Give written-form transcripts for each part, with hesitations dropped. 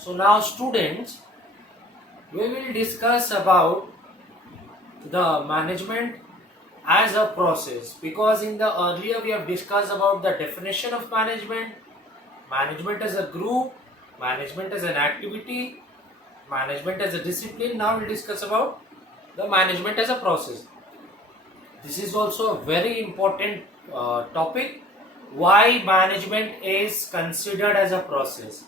So now students, we will discuss about the management as a process, because in the earlier we have discussed about the definition of management, management as a group, management as an activity, management as a discipline. Now we'll discuss about the management as a process. This is also a very important topic, why management is considered as a process.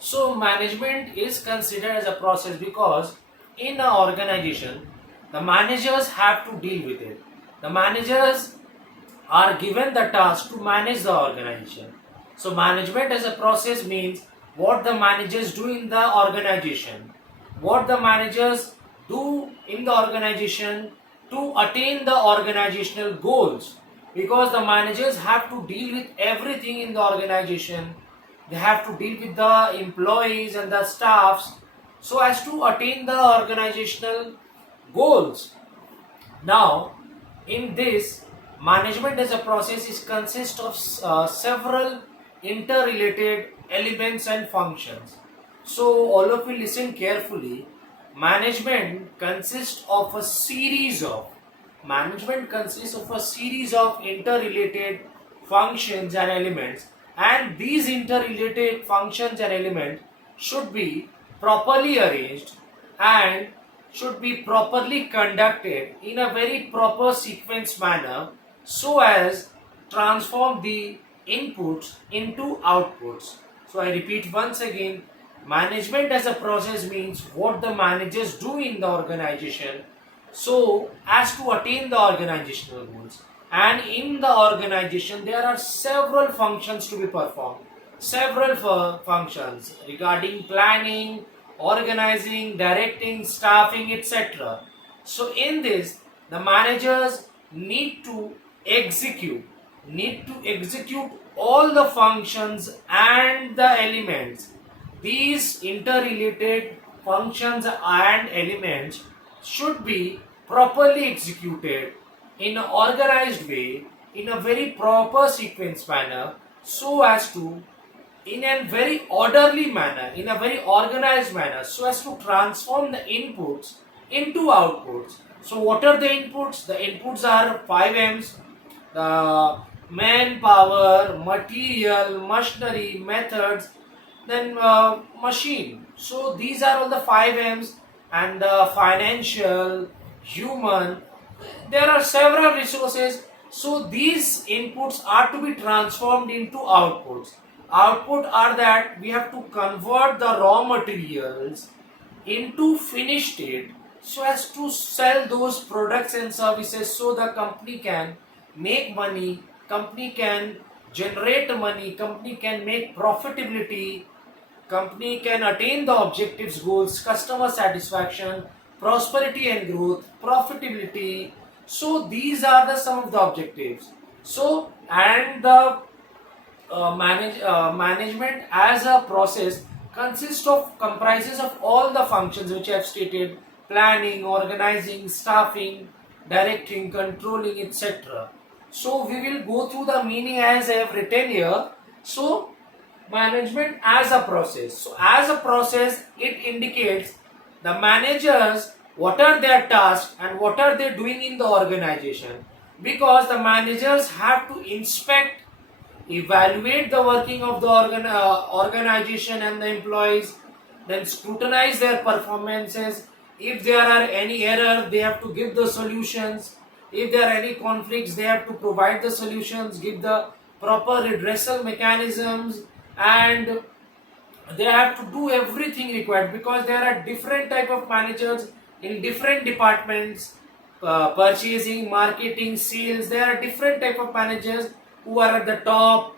So management is considered as a process because in an organization, the managers have to deal with it. The managers are given the task to manage the organization. So management as a process means what the managers do in the organization, what the managers do in the organization to attain the organizational goals, because the managers have to deal with everything in the organization. They have to deal with the employees and the staffs so as to attain the organizational goals. Now, in this, management as a process is consist of several interrelated elements and functions. So, all of you listen carefully. Management consists of a series of interrelated functions and elements, and these interrelated functions and elements should be properly arranged and should be properly conducted in a very proper sequence manner so as transform the inputs into outputs. So I repeat once again, management as a process means what the managers do in the organization so as to attain the organizational goals. And in the organization, there are several functions to be performed. Several functions regarding planning, organizing, directing, staffing, etc. So in this, the managers execute need to execute all the functions and the elements. These interrelated functions and elements should be properly executed in an organized way, in a very proper sequence manner, so as to, in a very orderly manner, in a very organized manner, so as to transform the inputs into outputs. So what are the inputs? The inputs are 5 M's: the manpower, material, machinery, methods, then machine. So these are all the 5 M's, and the financial, human. There are several resources. So these inputs are to be transformed into outputs. Output are that we have to convert the raw materials into finished state so as to sell those products and services, so the company can make money, company can generate money, company can make profitability, company can attain the objectives, goals, customer satisfaction, prosperity and growth, profitability. So these are the some of the objectives. So and the management as a process comprises of all the functions which I have stated: planning, organizing, staffing, directing, controlling, etc. So we will go through the meaning as I have written here. So management as a process. So as a process, it indicates the managers what are their tasks and what are they doing in the organization, because the managers have to inspect, evaluate the working of the organization and the employees, then scrutinize their performances. If there are any error, they have to give the solutions. If there are any conflicts, they have to provide the solutions, give the proper redressal mechanisms, and they have to do everything required, because there are different type of managers in different departments, purchasing, marketing, sales. There are different type of managers who are at the top,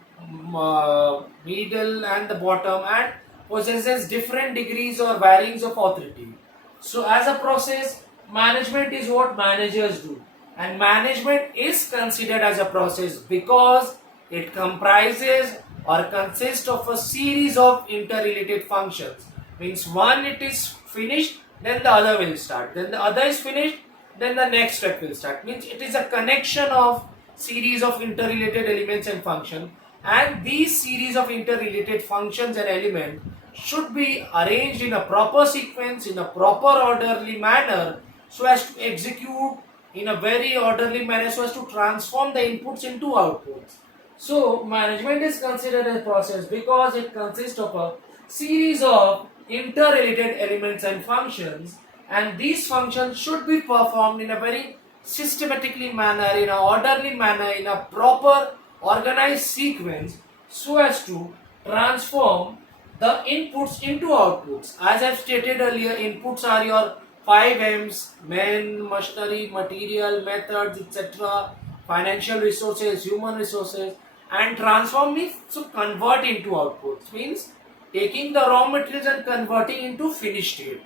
middle and the bottom, and possesses different degrees or varyings of authority. So as a process, management is what managers do, and management is considered as a process because it comprises or consists of a series of interrelated functions. Means one it is finished, then the other will start, then the other is finished, then the next step will start. Means it is a connection of series of interrelated elements and functions, and these series of interrelated functions and elements should be arranged in a proper sequence, in a proper orderly manner, so as to execute in a very orderly manner, so as to transform the inputs into outputs. So management is considered a process because it consists of a series of interrelated elements and functions, and these functions should be performed in a very systematically manner, in a orderly manner, in a proper organized sequence, so as to transform the inputs into outputs. As I've stated earlier, inputs are your 5 M's: men, machinery, material, methods, etc., financial resources, human resources, and transform means to convert into outputs, means taking the raw materials and converting into finished state.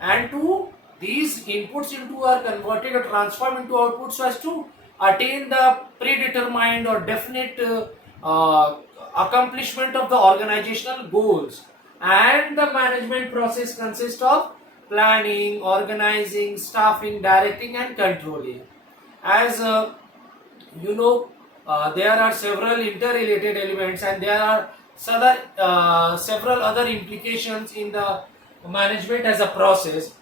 And to these inputs into are converted or transformed into outputs so as to attain the predetermined or definite accomplishment of the organizational goals. And the management process consists of planning, organizing, staffing, directing, and controlling. As you know, there are several interrelated elements, and there are several other implications in the management as a process.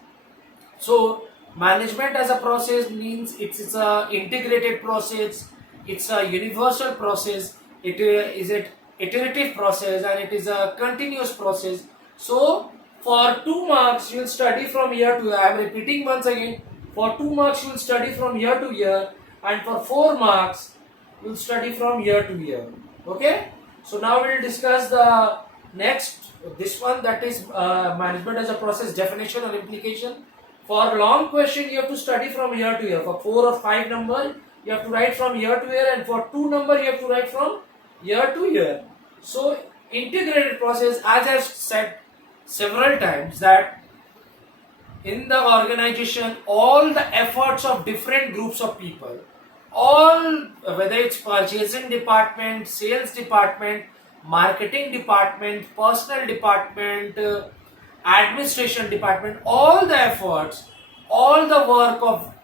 So management as a process means it's a integrated process, it's a universal process, it is an iterative process, and it is a continuous process. So for 2 marks you will study from year to year. I am repeating once again, for 2 marks you will study from year to year, and for 4 marks you will study from year to year. Okay, so now we will discuss the next, this one, that is management as a process definition or implication. For long question you have to study from year to year. For 4 or 5 number you have to write from year to year, and for 2 number you have to write from year to year. So integrated process, as I have said several times, that in the organization all the efforts of different groups of people, all, whether it's purchasing department, sales department, marketing department, personnel department, administration department, all the efforts, all the work of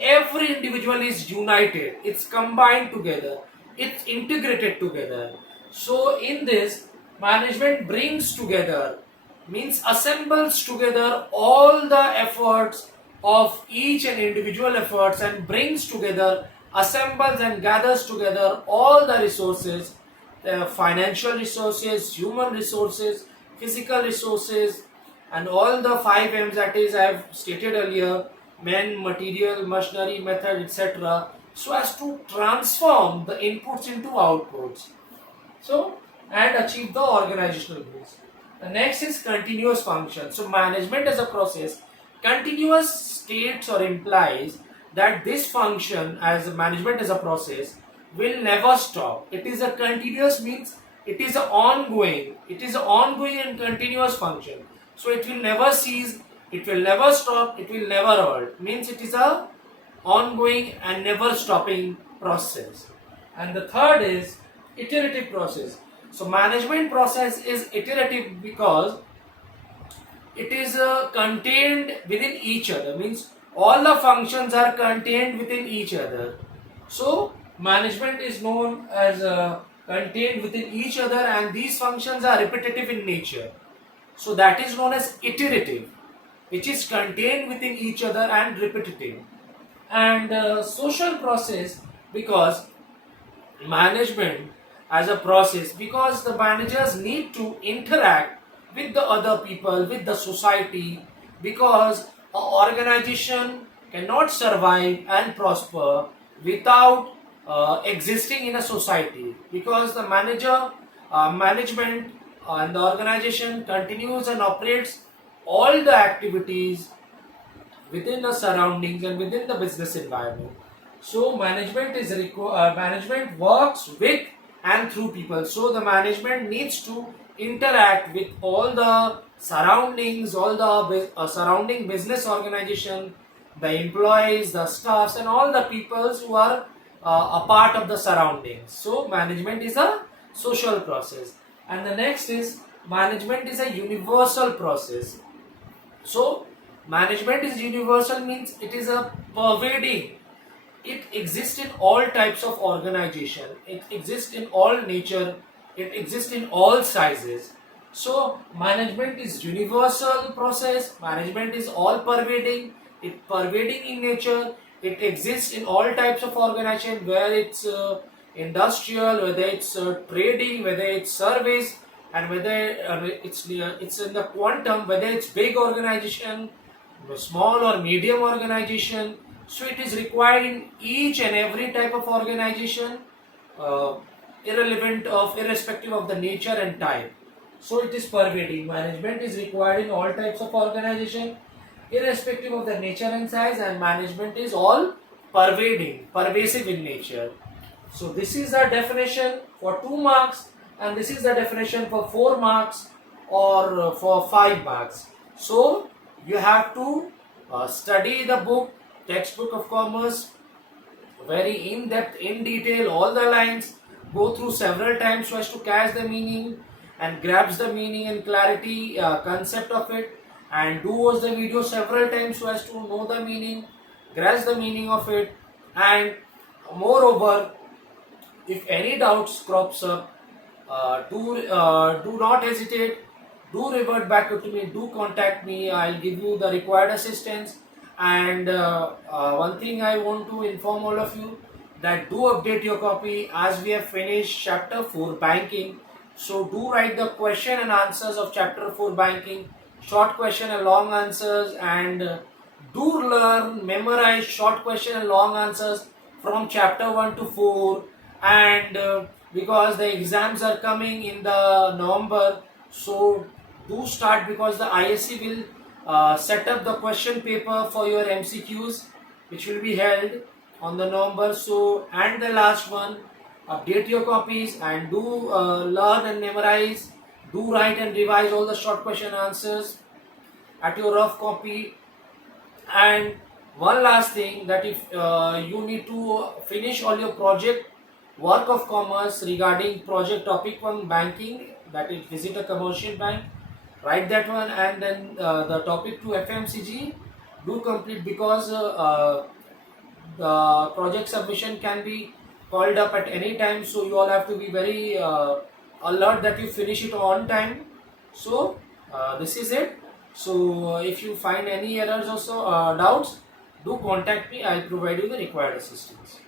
every individual is united, it's combined together, it's integrated together. So in this, management brings together, means assembles together all the efforts of each and individual efforts, and brings together, assembles and gathers together all the resources, the financial resources, human resources, physical resources, and all the 5 M's, that is I have stated earlier: men, material, machinery, method, etc., so as to transform the inputs into outputs, so and achieve the organizational goals. The next is continuous function. So management as a process, continuous states or implies that this function as a management as a process will never stop. It is a continuous, means it is a ongoing, it is an ongoing and continuous function. So it will never cease, it will never stop, it will never halt, means it is a ongoing and never stopping process. And the third is iterative process. So management process is iterative because it is contained within each other, means all the functions are contained within each other. So management is known as contained within each other, and these functions are repetitive in nature. So that is known as iterative, which is contained within each other and repetitive. And social process, because management as a process, because the managers need to interact with the other people, with the society, because an organization cannot survive and prosper without existing in a society, because the management and the organization continues and operates all the activities within the surroundings and within the business environment. So management works with and through people. So the management needs to interact with all the surroundings, all the surrounding business organization, the employees, the staffs, and all the peoples who are a part of the surroundings. So management is a social process. And the next is management is a universal process. So management is universal, means it is a pervading. It exists in all types of organization. It exists in all nature. It exists in all sizes. So management is universal process. Management is all pervading. It pervading in nature. It exists in all types of organization, whether it's industrial, whether it's trading, whether it's service, and whether it's in the quantum, whether it's big organization, small or medium organization. So it is required in each and every type of organization, uh, irrespective of the nature and type. So it is pervading. Management is required in all types of organization, irrespective of the nature and size, and management is all pervading, pervasive in nature. So this is the definition for 2 marks, and this is the definition for 4 marks or for 5 marks. So you have to study the book, textbook of commerce, very in depth, in detail, all the lines, go through several times so as to catch the meaning and grabs the meaning and clarity concept of it, and do watch the video several times so as to know the meaning, grasp the meaning of it. And moreover, if any doubts crops up, do not hesitate. Do revert back to me. Do contact me. I'll give you the required assistance. And one thing I want to inform all of you, that do update your copy as we have finished chapter 4 banking. So do write the question and answers of chapter 4 banking, short question and long answers, and do learn, memorize short question and long answers from chapter 1 to 4. And because the exams are coming in the November, so do start, because the ISC will set up the question paper for your MCQs, which will be held on the November. So, and the last one, update your copies and do learn and memorize, do write and revise all the short question answers at your rough copy. And one last thing, that if you need to finish all your project work of commerce regarding project topic 1 banking, that is visit a commercial bank, write that one. And then the topic 2 FMCG, do complete, because the project submission can be called up at any time, so you all have to be very alert that you finish it on time. So this is it. So if you find any errors or so, doubts, do contact me. I'll provide you the required assistance.